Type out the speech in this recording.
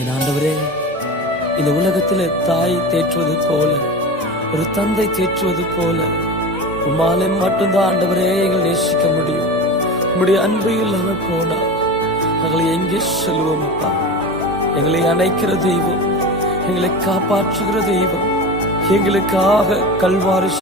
என் ஆண்டவரே இந்த உலகத்தில் தாய் தேற்றுவது போல ஒரு தந்தை தேற்றுவது போல உமாலே மட்டும்தான் ஆண்டவரே எங்களை நேசிக்க முடியும். உம்முடைய அன்பு இல்லாம போனா நாங்கள் எங்கே செல்வோம் அப்பா? எங்களை அணைக்கிற தெய்வம் எங்களை காப்பாற்றுகிற தெய்வம் எங்களுக்காக கல்வாரி